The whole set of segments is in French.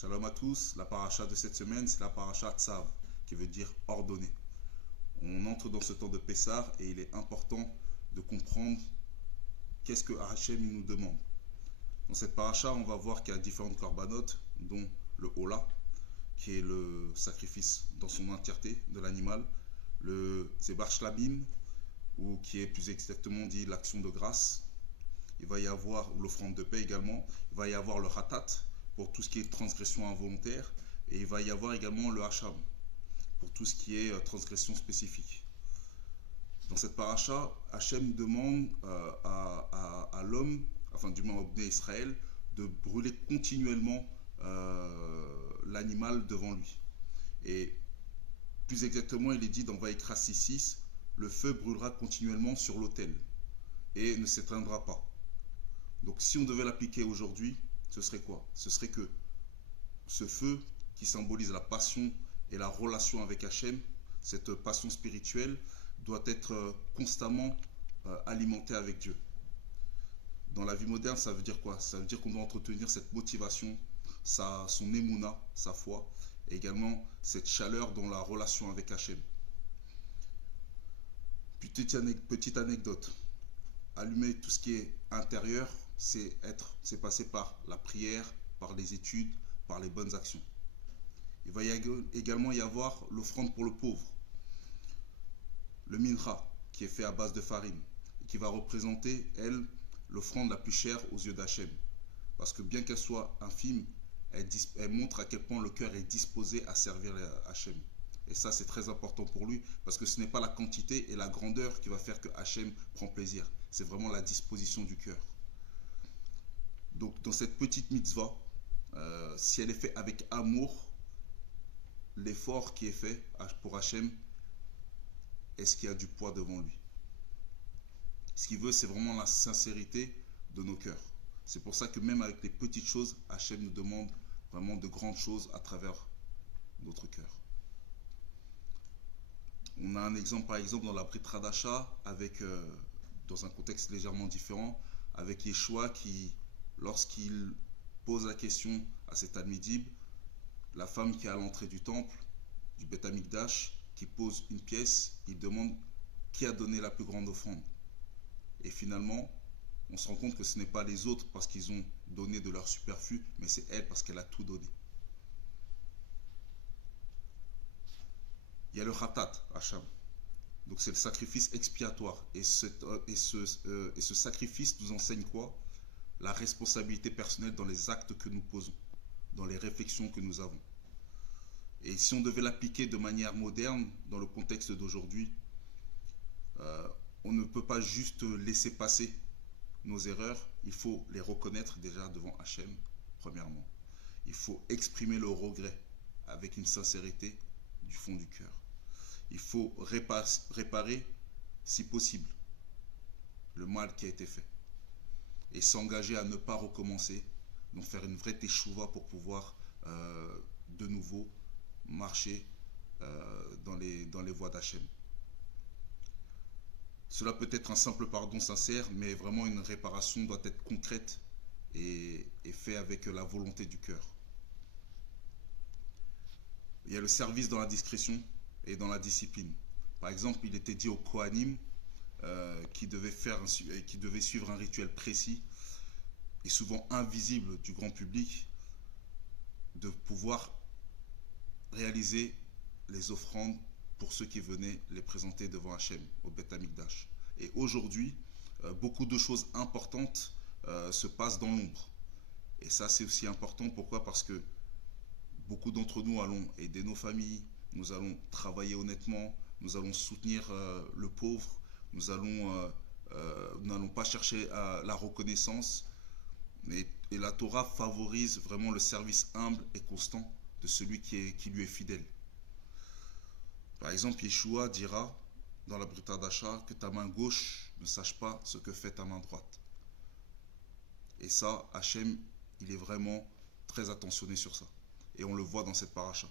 Shalom à tous, la paracha de cette semaine, c'est la paracha Tzav, qui veut dire ordonner. On entre dans ce temps de Pessah et il est important de comprendre qu'est-ce que Hachem nous demande. Dans cette paracha, on va voir qu'il y a différentes corbanotes, dont le Hola, qui est le sacrifice dans son entièreté de l'animal, le Zebar Shlamim, ou qui est plus exactement dit l'action de grâce. Il va y avoir l'offrande de paix également. Il va y avoir le Hatat, pour tout ce qui est transgression involontaire, et il va y avoir également le Hacham, pour tout ce qui est transgression spécifique. Dans cette paracha, Hachem demande à l'homme, enfin du moins au Bnei Israël, de brûler continuellement l'animal devant lui. Et plus exactement, il est dit dans Vaïkra 6.6, le feu brûlera continuellement sur l'autel et ne s'éteindra pas. Donc si on devait l'appliquer aujourd'hui, ce serait quoi? Ce serait que ce feu qui symbolise la passion et la relation avec Hachem, cette passion spirituelle, doit être constamment alimentée avec Dieu. Dans la vie moderne, ça veut dire quoi? Ça veut dire qu'on doit entretenir cette motivation, son émouna, sa foi, et également cette chaleur dans la relation avec Hachem. Petite anecdote, allumer tout ce qui est intérieur, c'est passer par la prière, par les études, par les bonnes actions. Il va également y avoir l'offrande pour le pauvre, le mincha, qui est fait à base de farine, et qui va représenter, elle, l'offrande la plus chère aux yeux d'Hachem. Parce que bien qu'elle soit infime, elle montre à quel point le cœur est disposé à servir Hachem. Et ça, c'est très important pour lui, parce que ce n'est pas la quantité et la grandeur qui va faire que Hachem prend plaisir. C'est vraiment la disposition du cœur. Donc, dans cette petite mitzvah, si elle est faite avec amour, l'effort qui est fait pour Hachem, est-ce qu'il y a du poids devant lui? Ce qu'il veut, c'est vraiment la sincérité de nos cœurs. C'est pour ça que même avec les petites choses, Hachem nous demande vraiment de grandes choses à travers notre cœur. On a un exemple, par exemple, dans la Brit Hadasha, dans un contexte légèrement différent, avec Yeshua qui, lorsqu'il pose la question à cet Talmidib, la femme qui est à l'entrée du temple, du Beth Amikdash, qui pose une pièce, il demande qui a donné la plus grande offrande. Et finalement, on se rend compte que ce n'est pas les autres parce qu'ils ont donné de leur superflu, mais c'est elle parce qu'elle a tout donné. Il y a le Hatat, Hacham. Donc c'est le sacrifice expiatoire. Et ce sacrifice nous enseigne quoi? La responsabilité personnelle dans les actes que nous posons, dans les réflexions que nous avons. Et si on devait l'appliquer de manière moderne, dans le contexte d'aujourd'hui, on ne peut pas juste laisser passer nos erreurs, il faut les reconnaître déjà devant Hachem, premièrement. Il faut exprimer le regret avec une sincérité du fond du cœur. Il faut réparer, si possible, le mal qui a été fait. Et s'engager à ne pas recommencer, donc faire une vraie teshuva pour pouvoir de nouveau marcher dans les voies d'Hachem. Cela peut être un simple pardon sincère, mais vraiment une réparation doit être concrète et faite avec la volonté du cœur. Il y a le service dans la discrétion et dans la discipline. Par exemple, il était dit aux Kohanim qui devaient suivre un rituel précis et souvent invisible du grand public, de pouvoir réaliser les offrandes pour ceux qui venaient les présenter devant Hachem, au Beth Amikdash. Et aujourd'hui, beaucoup de choses importantes se passent dans l'ombre. Et ça, c'est aussi important. Pourquoi? Parce que beaucoup d'entre nous allons aider nos familles, nous allons travailler honnêtement, nous allons soutenir le pauvre, nous n'allons pas chercher la reconnaissance. Et la Torah favorise vraiment le service humble et constant de celui qui lui est fidèle. Par exemple, Yeshua dira dans la Brit Hadasha que ta main gauche ne sache pas ce que fait ta main droite. Et ça, Hachem, il est vraiment très attentionné sur ça. Et on le voit dans cette paracha.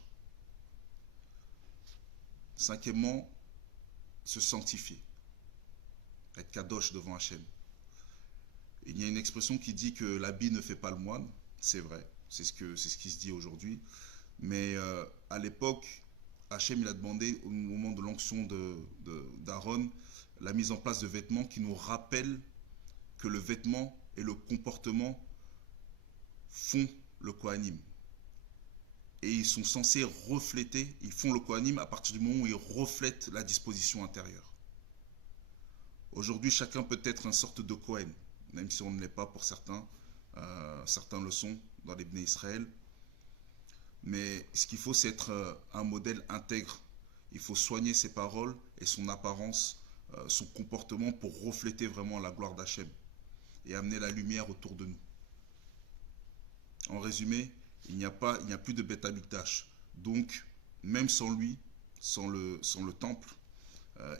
Cinquièmement, se sanctifier. Être kadosh devant Hachem. Il y a une expression qui dit que l'habit ne fait pas le moine, c'est vrai. c'est ce qui se dit aujourd'hui. Mais à l'époque, Hachem il a demandé au moment de l'onction d'Aaron la mise en place de vêtements qui nous rappellent que le vêtement et le comportement font le Kohanim. Et ils sont censés refléter, ils font le Kohanim à partir du moment où ils reflètent la disposition intérieure. Aujourd'hui, chacun peut être une sorte de Kohen, même si on ne l'est pas pour certains. Certains le sont dans les Bnei Israël. Mais ce qu'il faut, c'est être un modèle intègre. Il faut soigner ses paroles et son apparence, son comportement pour refléter vraiment la gloire d'Hachem et amener la lumière autour de nous. En résumé, il n'y a plus de Beth Amikdash. Donc, même sans lui, sans le temple,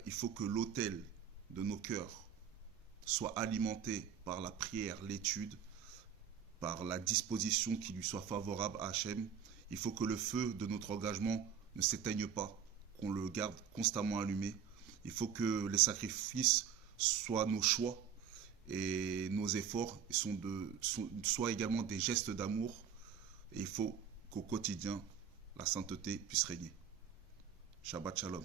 il faut que l'autel de nos cœurs soit alimenté par la prière, l'étude, par la disposition qui lui soit favorable à Hachem. Il faut que le feu de notre engagement ne s'éteigne pas, qu'on le garde constamment allumé. Il faut que les sacrifices soient nos choix et nos efforts soient également des gestes d'amour. Et il faut qu'au quotidien, la sainteté puisse régner. Shabbat Shalom.